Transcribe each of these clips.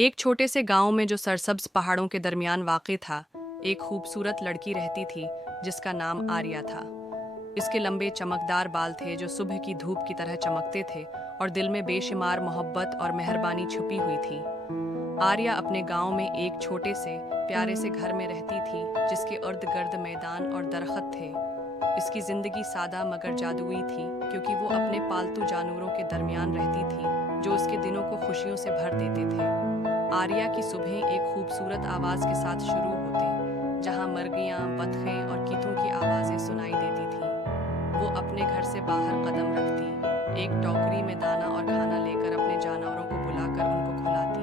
एक छोटे से गांव में जो सरसब्ज पहाड़ों के दरमियान वाक़ था, एक खूबसूरत लड़की रहती थी जिसका नाम आर्या था। इसके लंबे चमकदार बाल थे जो सुबह की धूप की तरह चमकते थे और दिल में बेशुमार मोहब्बत और मेहरबानी छुपी हुई थी। आर्या अपने गांव में एक छोटे से प्यारे से घर में रहती थी जिसके इर्द गिर्द मैदान और दरख्त थे। इसकी जिंदगी सादा मगर जादुई थी क्योंकि वो अपने पालतू जानवरों के दरमियान रहती थी जो उसके दिनों को खुशियों से भर देते थे। आर्या की सुबहें एक खूबसूरत आवाज़ के साथ शुरू होती, जहां मुर्गियां, बतखें और कीटों की आवाज़ें सुनाई देती थीं। वो अपने घर से बाहर कदम रखती, एक टोकरी में दाना और खाना लेकर अपने जानवरों को बुलाकर उनको खिलाती।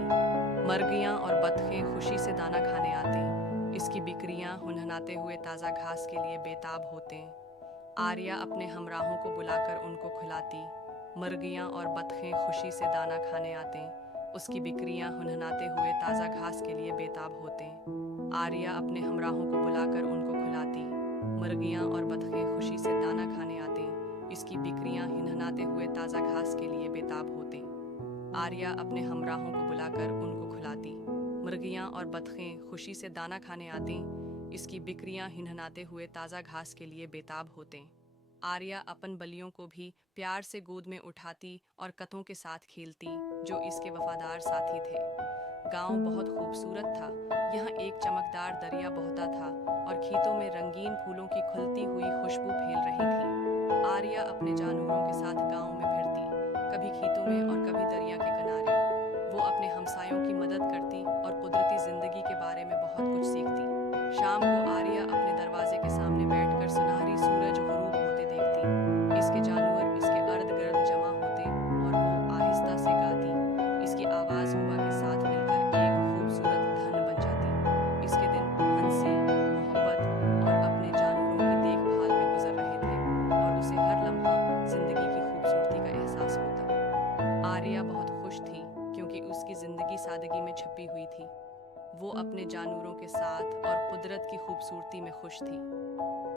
मुर्गियां और बतखें खुशी से दाना खाने आती, इसकी बिक्रियां हुनहुनाते हुए ताज़ा घास के लिए बेताब होते। आर्या अपने हमराहों को बुलाकर उनको खिलाती, मुर्गियां और बतखें खुशी से दाना खाने आते, उसकी बिक्रियां हुनहुनाते हुए ताज़ा घास के लिए बेताब होते। आर्या अपने हमराहों को बुलाकर उनको खिलाती, मुर्गियां और बतखें खुशी से दाना खाने आते, इसकी बिक्रियां हिनहनाते हुए ताज़ा घास के लिए बेताब होते। आर्या अपने हमराहों को बुलाकर उनको खिलाती, मुर्गियां और बतखें खुशी से दाना खाने आते, इसकी बिक्रियां हिनहनाते हुए ताज़ा घास के लिए बेताब होते। आर्या अपन बलियों को भी प्यार से गोद में उठाती और कतों के साथ खेलती जो इसके वफादार साथी थे। गांव बहुत खूबसूरत था। यहाँ एक चमकदार दरिया बहता था और खेतों में रंगीन फूलों की खुलती हुई खुशबू फैल रही थी। आर्या अपने जानवरों के साथ गांव में फिरती, कभी खेतों में और कभी दरिया के किनारे। वो अपने हमसायों की मदद करती और कुदरती जिंदगी के बारे में बहुत कुछ सीखती। शाम को आर्या अपने दरवाजे के सामने बैठकर सुनहरी सूरज गुरूब होते देखती। इसके जानवर इसके इर्द गिर्द जमा होते और वो आहिस्ता से गाती। इसकी आवाज़ हवा के साथ मिलकर एक खूबसूरत धन बन जाती। इसके दिन हंसी, मोहब्बत और अपने जानवरों की देखभाल में गुजर रहे थे और उसे हर लम्हा जिंदगी की खूबसूरती का एहसास होता। आर्या बहुत खुश थी क्योंकि उसकी जिंदगी सादगी में छिपी हुई थी। वो अपने जानवरों के साथ और कुदरत की खूबसूरती में खुश थी।